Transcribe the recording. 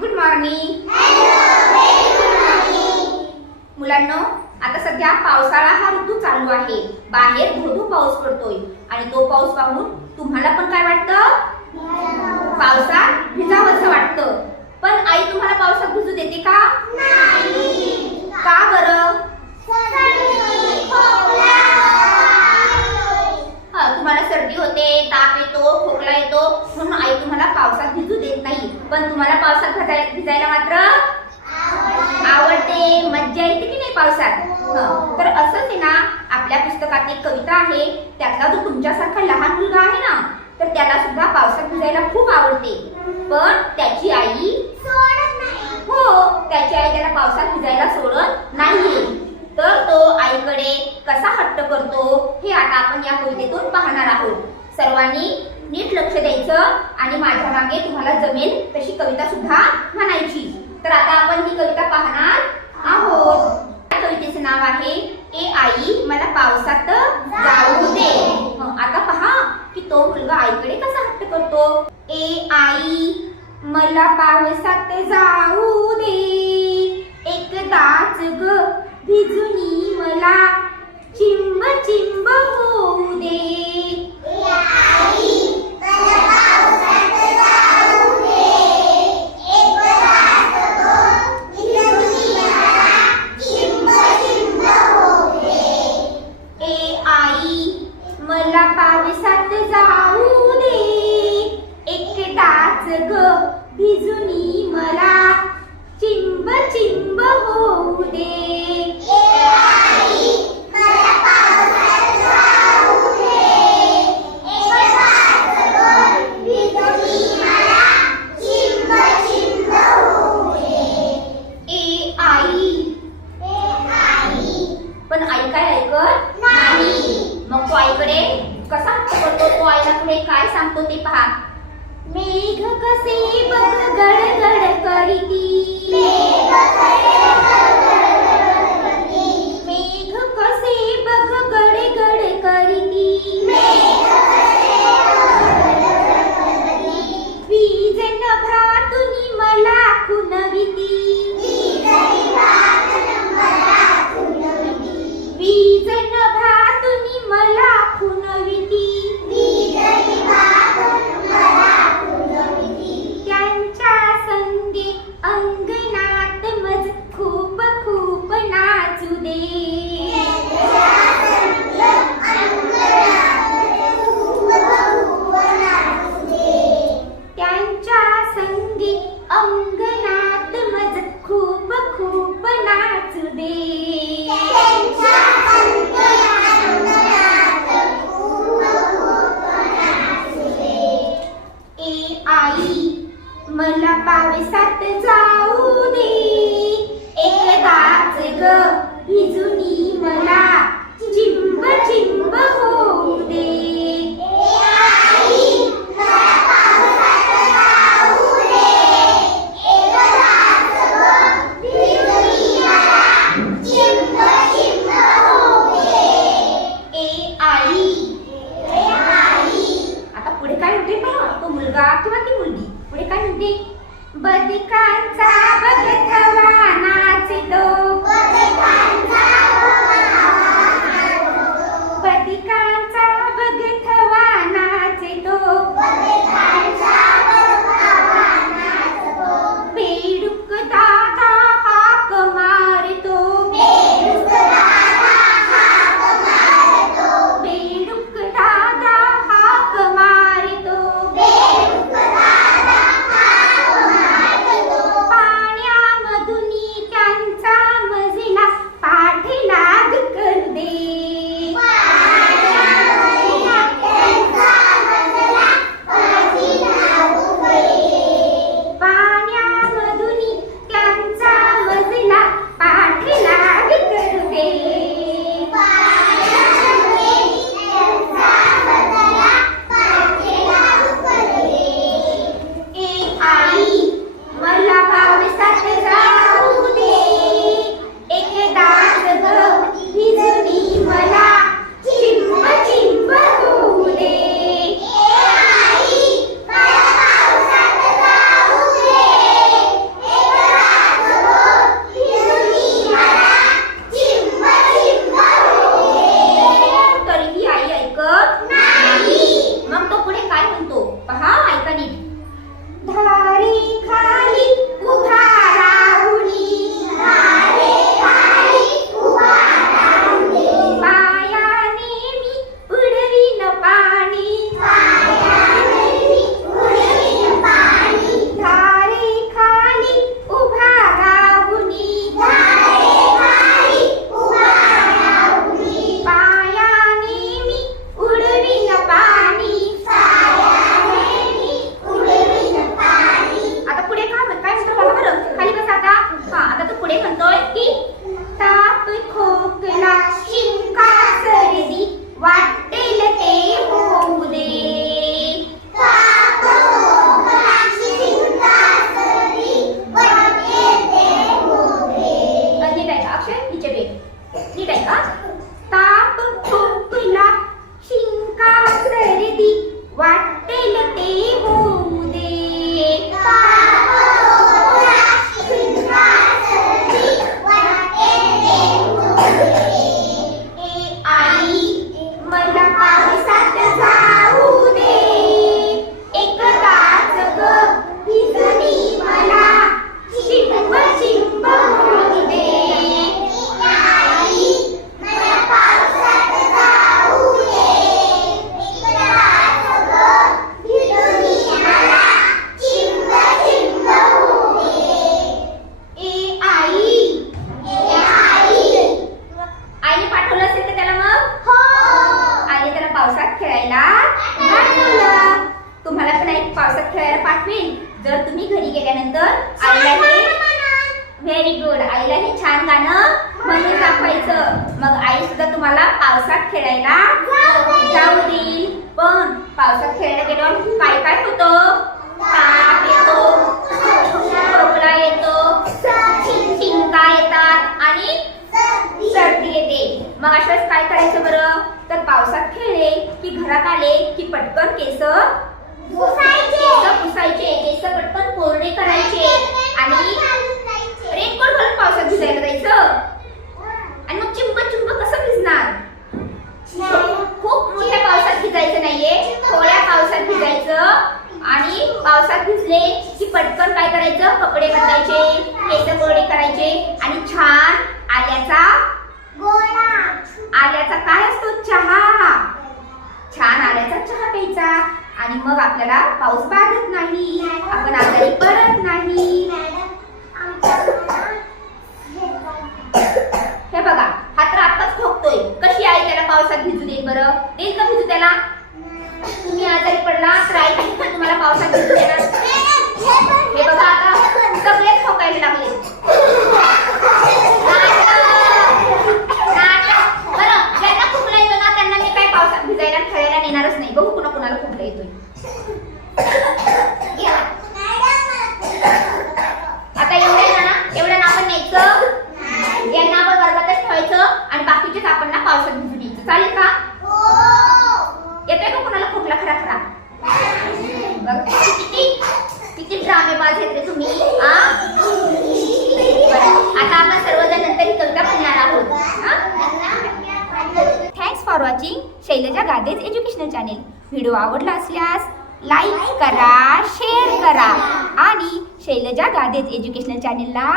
Good morning मुलांनो आता सध्या पावसाळा हा ऋतू चालू आहे. बाहेर धोधो पाऊस पडतोय. आणि तो पाऊस पाहून तुम्हाला पण काय वाटतं? पावसात भिजावंसं वाटतं. पण आई तुम्हाला पावसात भिजू देते का? का बरं? हा तुम्हाला सर्दी होते ताप येतो खोकला येतो म्हणून आई तुम्हाला पावसात पण तुम्हाला पावसात भिजाय- भिजायला मात्र आवडते. मज्जा येते की नाही पावसात. तर असंच आहे ना आपल्या पुस्तकात एक कविता आहे. त्यातला जो तुमच्यासारखा लहान मुलगा आहे ना तर त्याला सुद्धा पावसात भिजायला खूप आवडते. पण त्याची आई हो त्याची आई त्याला पावसात भिजायला सोडत नाहीये. तर तो आईकडे कसा हट्ट करतो हे आता आपण या कवितेतून पाहणार आहोत. सर्वांनी नीट लक्ष द्यायचं आणि माझ्या मागे तुम्हाला जमेल तशी कविता सुद्धा म्हणायची. तर आता आपण ही कविता पाहणार आहोत. या कवितेचे नाव आहे ए आई मला पावसात जाऊ दे. हो, आता पहा की तो मुलगा आईकडे कसा हट्ट करतो. ए आई मला पावसात जाऊ दे. एकदाच ग भिजुनी मला चिंब चिंब होऊ दे ए आई मला पावसात जाऊ दे एकदाच ग भिजुनी मला किंवा ती मुलगी. पुढे काय म्हणते? बदकांचा बगथवा नाचतो बदकांचा बगथवा खेळायला? तुम्हाला पण आई पावसात खेळायला पाठवेल जर तुम्ही घरी गेल्यानंतर आईला हे व्हेरी गुड आईला हे छान गाणं म्हणून दाखवायचं. मग आई सुद्धा तुम्हाला पावसात खेळायला जाऊ देईल छान आल्याचा चहा प्यायचा. आणि मग आपल्याला पाऊस बाधत नाही. आपण आजारी पडत नाही. Shailaja Gadej educational channel. Video आवडला असल्यास लाईक करा शेअर करा आणि शैलजा गादेज एज्युकेशनल चॅनेलला